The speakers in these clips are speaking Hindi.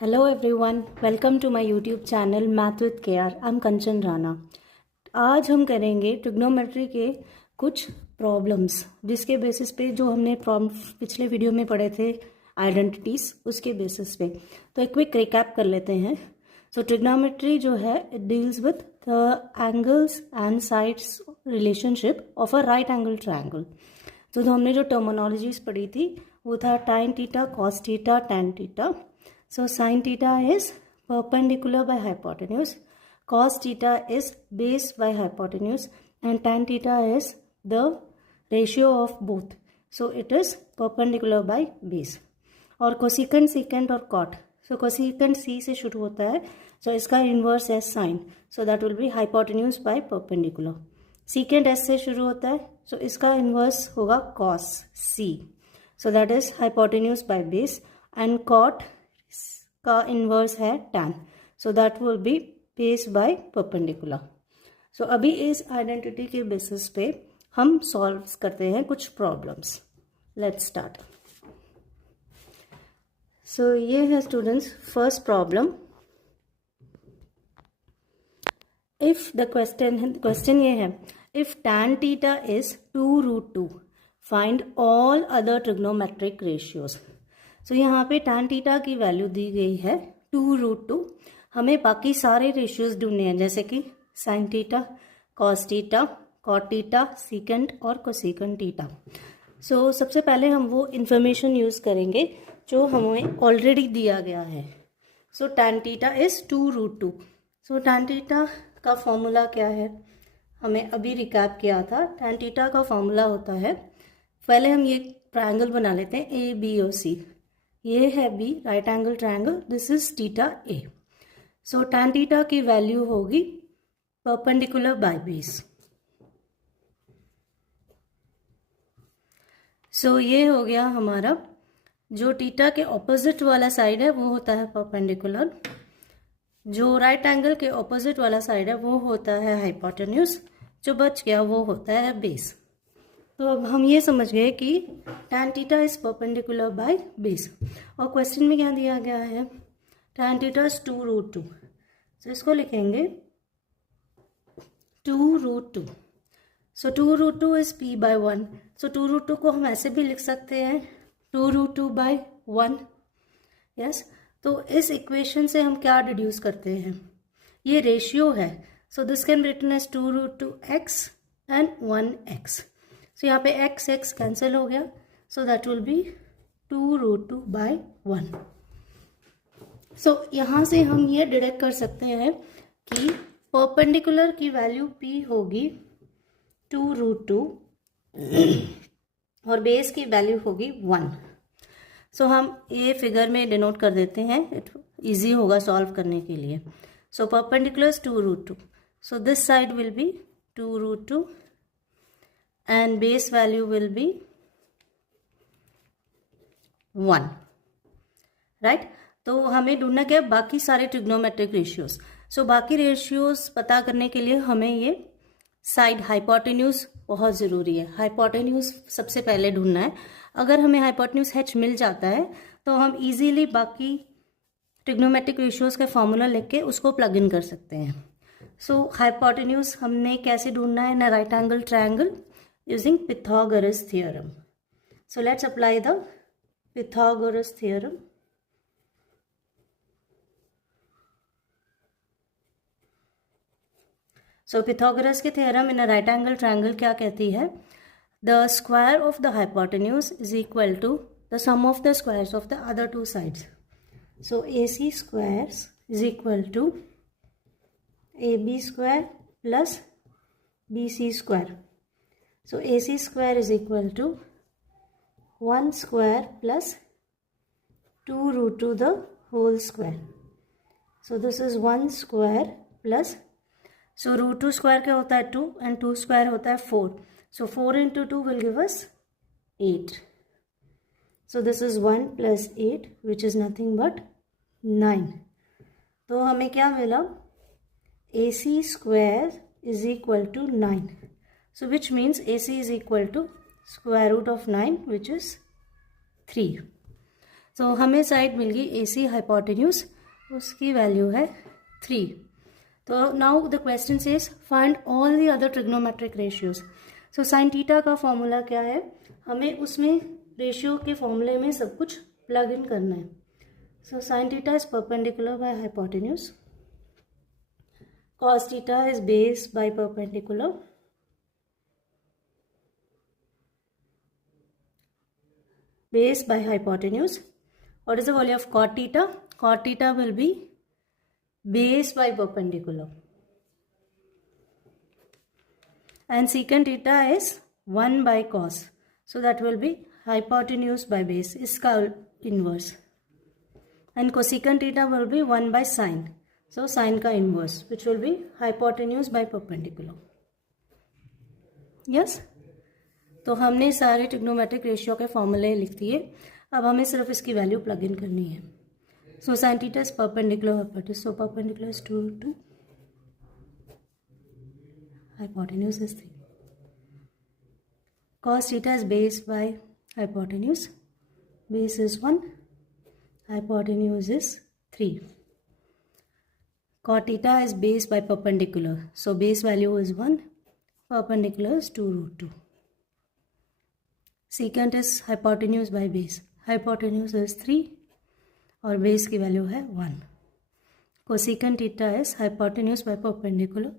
Hello everyone, welcome to my YouTube channel math with KR. I am Kanchan Rana. आज हम करेंगे ट्रिग्नोमेट्री के कुछ प्रॉब्लम्स, जिसके बेसिस पे जो हमने पिछले वीडियो में पढ़े थे आइडेंटिटीज, उसके बेसिस पे। तो एक क्विक रिकैप कर लेते हैं। सो ट्रिग्नोमेट्री जो है it deals with the angles and sides relationship of a right angle triangle. तो हमने जो टर्मिनोलॉजीज पढ़ी थी वो था टाइन theta, cos theta, tan theta. So sin theta is perpendicular by hypotenuse, cos theta is base by hypotenuse, and tan theta is the ratio of both. So it is perpendicular by base. और cosecant, secant और cot. So cosecant c से शुरू होता है, so इसका inverse है sin. So that will be hypotenuse by perpendicular. Secant s से शुरू होता है, so इसका inverse होगा cos c. So that is hypotenuse by base, and cot का इन्वर्स है tan, so that will be base by perpendicular. So अभी इस आइडेंटिटी के बेसिस पे हम सॉल्व करते हैं कुछ प्रॉब्लम्स. Let's start. सो ये है students first problem. If the question ये है, if tan theta is 2√2 find all other trigonometric ratios. So यहाँ पे tan थीटा की वैल्यू दी गई है 2√2. हमें बाकी सारे रेशियोज ढूंढने हैं, जैसे कि sin theta, cos theta, cot theta, secant और cosecant थीटा. सो सबसे पहले हम वो इंफॉर्मेशन यूज़ करेंगे जो हमें ऑलरेडी दिया गया है. सो tan theta is 2√2. So tan theta का फॉर्मूला क्या है, हमें अभी रिकैप किया था. tan थीटा का फॉर्मूला होता है, पहले हम ये ट्रायंगल बना लेते हैं ए बी और सी. ये है B, right angle triangle, this is theta A. So tan theta की वैल्यू होगी परपेंडिकुलर बाय बेस. सो ये हो गया हमारा. जो थीटा के ऑपोजिट वाला साइड है वो होता है परपेंडिकुलर, जो राइट एंगल के ऑपोजिट वाला साइड है वो होता है हाइपोटेन्यूज, जो बच गया वो होता है बेस. तो अब हम ये समझ गए कि tan theta is perpendicular by base. और क्वेश्चन में क्या दिया गया है, tan थीटा इज 2√2. तो इसको लिखेंगे 2√2. सो 2√2 इज p बाय 1. सो 2√2 को हम ऐसे भी लिख सकते हैं 2√2 बाय 1. यस. तो इस इक्वेशन से हम क्या डिड्यूस करते हैं, ये रेशियो है. So this can written as 2√2x and 1x. So यहाँ पे x x कैंसिल हो गया, so that will be 2√2 by 1. So यहाँ से हम ये डिडक्ट कर सकते हैं कि परपेंडिकुलर की वैल्यू p होगी 2√2 और बेस की वैल्यू होगी 1. सो हम ये फिगर में डिनोट कर देते हैं, इट ईजी होगा सॉल्व करने के लिए. So perpendicular is 2√2. So this side will be 2√2 and base value will be 1. Right. तो हमें ढूंढना क्या है, बाकी सारे ट्रिग्नोमेट्रिक रेशियोज. सो बाकी रेशियोज पता करने के लिए हमें ये साइड हाइपोटेन्यूज बहुत ज़रूरी है. हाइपोटेन्यूज सबसे पहले ढूंढना है. अगर हमें हाइपोटेन्यूज h मिल जाता है तो हम इजीली बाकी ट्रिग्नोमेट्रिक रेशियोज का फॉर्मूला लिख के उसको प्लग इन कर सकते हैं. सो हाइपोटेन्यूज हमने कैसे ढूंढना है, ना right angle triangle using Pythagoras theorem. So let's apply the Pythagoras theorem. So Pythagoras के theorem in a right angle triangle क्या कहती है, the square of the hypotenuse is equal to the sum of the squares of the other two sides. So AC squares is equal to AB square plus BC square. So AC square is equal to 1 square plus 2√2 the whole square. So this is 1 square plus, so √2 square क्या होता है 2 and 2 square होता है 4. So 4 into 2 will give us 8. So this is 1 plus 8 which is nothing but 9. तो हमें क्या मिला, AC square is equal to 9. So which means AC is equal to square root of 9 which is 3. तो हमें साइड मिल गई AC हाइपोटेन्यूज, उसकी वैल्यू है 3। तो now the question says find all the other trigonometric ratios. So sine theta का फॉर्मूला क्या है, हमें उसमें रेशियो के फॉर्मूले में सब कुछ प्लग इन करना है। सो sine theta is perpendicular by hypotenuse, cos theta is base by perpendicular, base by hypotenuse. What is the value of cot theta? Cot theta will be base by perpendicular, and secant theta is 1 by cos, so that will be hypotenuse by base, इसका inverse, and cosecant theta will be 1 by sin, so sin का inverse, which will be hypotenuse by perpendicular. Yes? तो हमने सारे ट्रिग्नोमेट्रिक रेशियो के फॉर्मूले लिख दिए, अब हमें सिर्फ इसकी वैल्यू प्लग इन करनी है। सो sine theta is perpendicular hypotenuse, so perpendicular is 2 to hypotenuse is 3. cos theta is base by hypotenuse, base is 1, hypotenuse is 3. Cot theta is base by perpendicular, so base value is 1, perpendicular is 2√2. Secant is hypotenuse by base, hypotenuse is 3 और base की वैल्यू है 1. Cosecant theta is hypotenuse by perpendicular,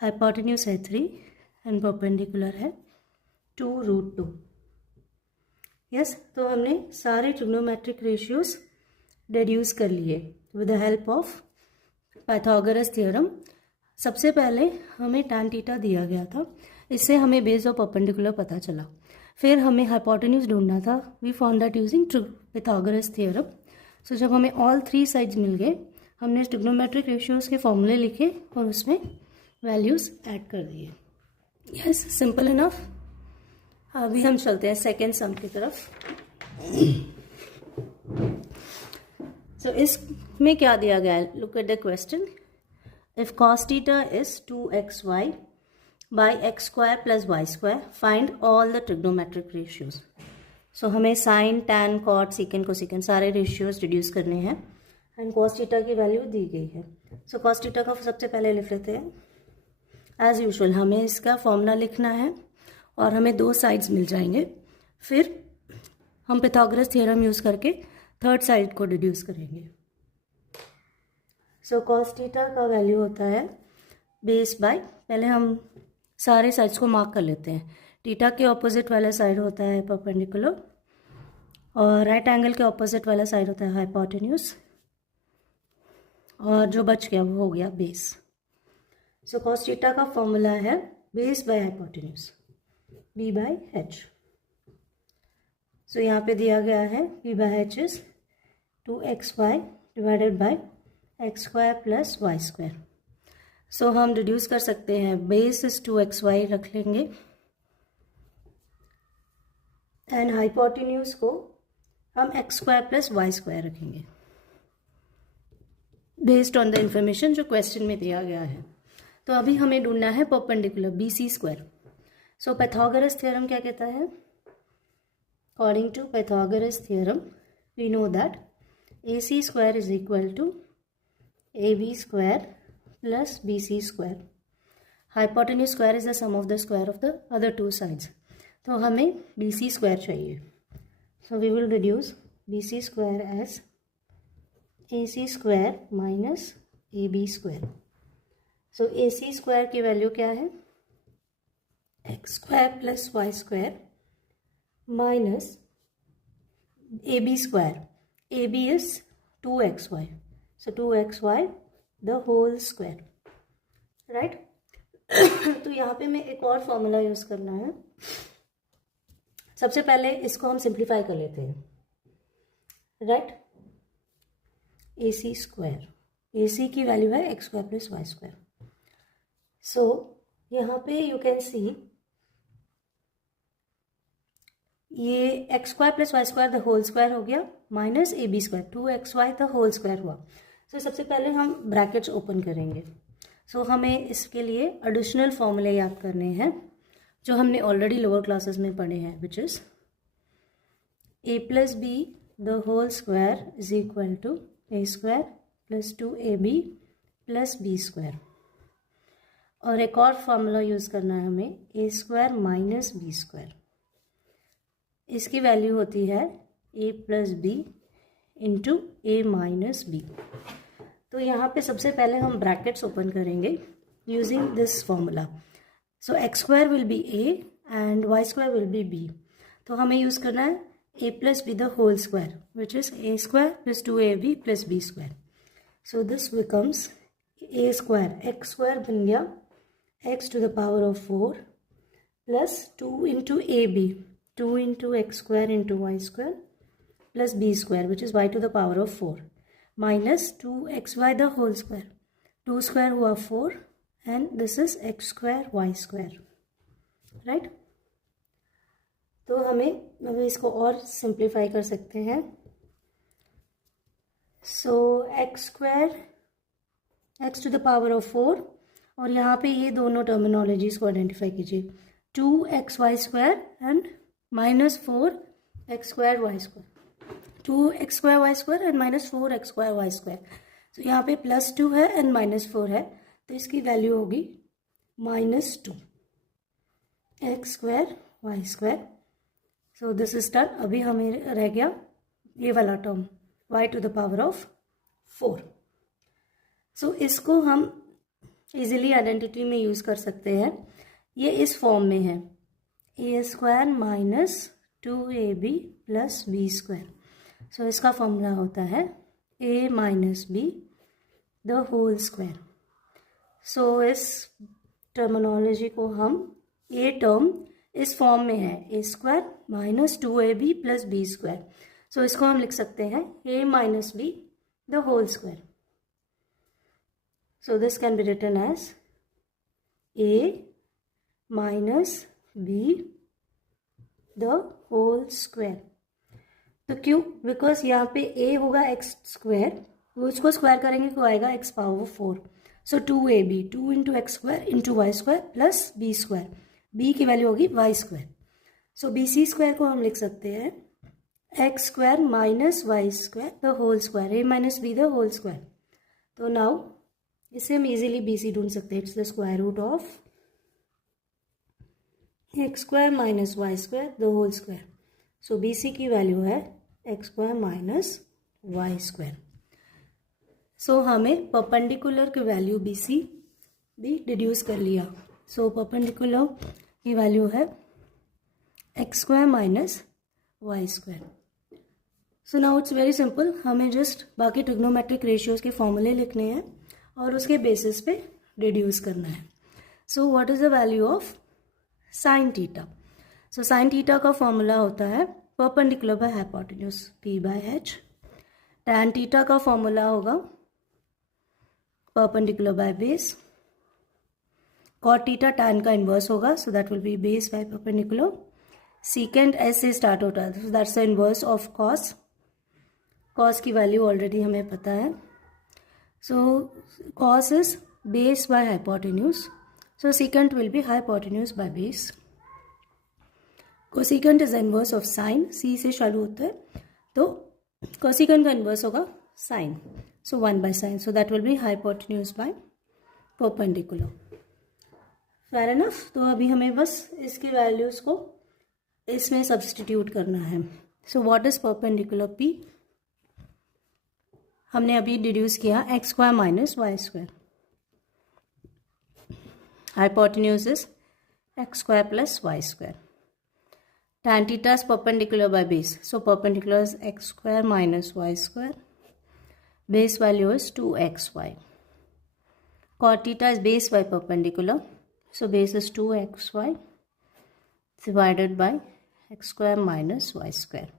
hypotenuse है 3 and perpendicular है 2√2. यस, तो हमने सारे ट्रिग्नोमेट्रिक रेशियोज डिड्यूस कर लिए with the help of Pythagoras theorem. सबसे पहले हमें tan थीटा दिया गया था, इससे हमें बेस और परपेंडिकुलर पता चला. फिर हमें हाइपोटेन्यूज ढूंढना था, we found that using Pythagoras theorem. So जब हमें ऑल 3 साइड्स मिल गए, हमने ट्रिग्नोमेट्रिक रेशियोज के फॉर्मूले लिखे और उसमें वैल्यूज ऐड कर दिए. Yes, simple enough. अभी हम चलते हैं सेकेंड सम की तरफ. सो इसमें क्या दिया गया है, look at the question. If cos theta is 2xy by x square plus y square, find all the trigonometric ratios. So हमें sin, tan, cot, secant, cosecant सारे रेशियोज रिड्यूस करने हैं एंड cos theta की वैल्यू दी गई है. सो cos theta का सबसे पहले लिख लेते हैं. एज यूजुअल हमें इसका फॉर्मूला लिखना है और हमें 2 साइड्स मिल जाएंगे. फिर हम पाइथागोरस थ्योरम यूज़ करके थर्ड साइड को डिड्यूस करेंगे. सो cos थीटा का वैल्यू होता है बेस बाय, पहले हम सारे साइड्स को मार्क कर लेते हैं. थीटा के ऑपोजिट वाला साइड होता है परपेंडिकुलर और राइट एंगल के ऑपोजिट वाला साइड होता है हाइपोटेन्यूज, और जो बच गया वो हो गया बेस. सो cos थीटा का फॉर्मूला है base by hypotenuse, b by h. So यहाँ पे दिया गया है b by h is 2xy divided by x square plus y square. So हम रिड्यूस कर सकते हैं, बेस इज 2xy रख लेंगे एंड हाइपोटेन्यूज को हम x square plus y square रखेंगे बेस्ड ऑन द इंफॉर्मेशन जो क्वेश्चन में दिया गया है. तो अभी हमें ढूंढना है perpendicular BC square. So Pythagoras theorem क्या कहता है, according to Pythagoras theorem we know that AC square is equal to AB square plus BC square. Hypotenuse square is the sum of the square of the other 2 sides. तो हमें BC square चाहिए. So we will reduce BC square as AC square minus AB square. So AC square की वैल्यू क्या है, x square plus y square minus AB square. AB is 2xy. So 2xy the whole square, right? तो यहाँ पे मैं एक और फॉर्मूला यूज करना है. सबसे पहले इसको हम सिंप्लीफाई कर लेते हैं, राइट? AC स्क्वायर, AC की वैल्यू है x square plus y square. So यहाँ पे यू कैन सी ये x square plus y square the whole square हो गया minus AB square 2xy the whole square हुआ. सो सबसे पहले हम ब्रैकेट्स ओपन करेंगे. सो हमें इसके लिए एडिशनल फॉर्मूले याद करने हैं जो हमने ऑलरेडी लोअर क्लासेस में पढ़े हैं, which is a plus b the whole square is equal to a square plus 2ab plus b square. और एक और फॉर्मूला यूज़ करना है हमें, a square minus b square. इसकी वैल्यू होती है a plus b into a minus b. तो यहाँ पे सबसे पहले हम ब्रैकेट्स ओपन करेंगे using this formula. So x square will be a and y square will be B. तो हमें यूज़ करना है a plus b the whole square which is a square plus 2ab plus b square. So this becomes a square, x square बन गया x to the power of 4 plus 2 into ab, 2 into x square into y square plus b square which is y to the power of 4 minus 2xy the whole square, 2 square हुआ 4 and this is x square y square, right? तो हमें इसको और सिंप्लीफाई कर सकते हैं। सो x square x to the power of 4 और यहाँ पे ये दोनों टर्मिनोलॉजीज को आइडेंटिफाई कीजिए, 2xy square and minus 4x square y square, 2x square y square and minus 4x square y square. तो यहाँ पे +2 है एंड -4 है, तो इसकी वैल्यू होगी -2 x square y square. So this is done. अभी हमें रह गया ये वाला term y to the power of 4। So इसको हम इजीली आइडेंटिटी में यूज़ कर सकते हैं। ये इस फॉर्म में है, a square minus 2ab plus b square. So इसका फॉर्मूला होता है a minus b the whole square. So इस टर्मिनोलॉजी को हम, ये टर्म इस फॉर्म में है a square minus 2ab plus b square. So इसको हम लिख सकते हैं a minus b the whole square. So this can be written as a minus b the whole square। तो क्यों? बिकॉज यहाँ पे a होगा x स्क्वायर, वो इसको स्क्वायर करेंगे तो आएगा x power 4। So 2ab, 2 into x square into y square plus b square, b की वैल्यू होगी y square. So b c square को हम लिख सकते हैं x square minus y square the whole square, a minus b the whole square. तो नाउ इससे हम इजीली बी सी ढूंढ सकते हैं। It's the square root of x square minus y square the whole square. So b c की वैल्यू है x square minus y square. So हमें परपेंडिकुलर की वैल्यू बी सी भी डिड्यूस कर लिया। सो परपेंडिकुलर की वैल्यू है x square minus y square. So now it's very simple, हमें जस्ट बाकी ट्रिग्नोमेट्रिक रेशियोज के फॉर्मूले लिखने हैं और उसके बेसिस पे रिड्यूस करना है। So what is the value of sine theta? So sine theta का फॉर्मूला होता है perpendicular by hypotenuse p/h। Tan theta का फॉर्मूला होगा perpendicular by base. Cot theta tan का इन्वर्स होगा, so that will be base by perpendicular. Secant S से स्टार्ट होता है, so that's the inverse of cos. Cos की वैल्यू ऑलरेडी हमें पता है। So cos is base by hypotenuse. So secant will be hypotenuse by base. Cosecant is the inverse of sine. C से चालू होता है तो cosecant का inverse होगा sine. So 1 by sine. So that will be hypotenuse by perpendicular. Fair enough. तो अभी हमें बस इसकी वैल्यूज को इसमें सब्सटीट्यूट करना है। So what is perpendicular P? हमने अभी डिड्यूस किया x square minus y square. Hypotenuse is x square plus y square. tan theta is perpendicular by base, so perpendicular is x square minus y square. Base value is 2xy. Cot theta is base by perpendicular, so base is 2xy divided by x square minus y square.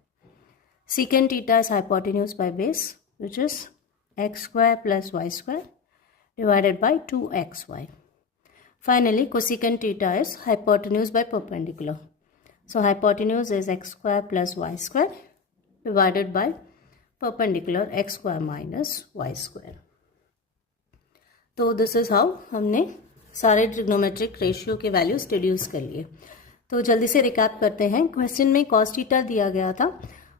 Secant theta is hypotenuse by base, which is x square plus y square divided by 2xy. Finally, cosecant theta is hypotenuse by perpendicular. So hypotenuse is x square plus y square divided by perpendicular x square minus y square. तो दिस इज हाउ हमने सारे ट्रिग्नोमेट्रिक रेशियो के वैल्यूज डिड्यूस कर लिए। तो जल्दी से रिकैप करते हैं। क्वेश्चन में cos थीटा दिया गया था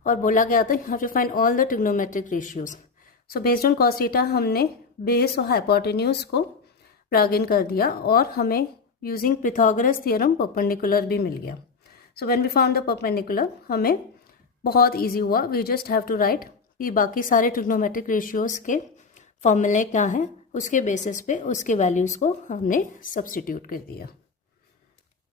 और बोला गया था you have to find all the trigonometric ratios. So based on cos theta हमने बेस और हाइपोटेन्यूज को प्लग इन कर दिया और हमें यूजिंग पिथागोरस थ्योरम परपेंडिकुलर भी मिल गया। So when we found the perpendicular हमें बहुत इजी हुआ। We just have to write कि बाकी सारे ट्रिग्नोमेट्रिक रेशियोज के फॉर्मूले क्या हैं, उसके बेसिस पे उसके वैल्यूज़ को हमने सब्स्टिट्यूट कर दिया।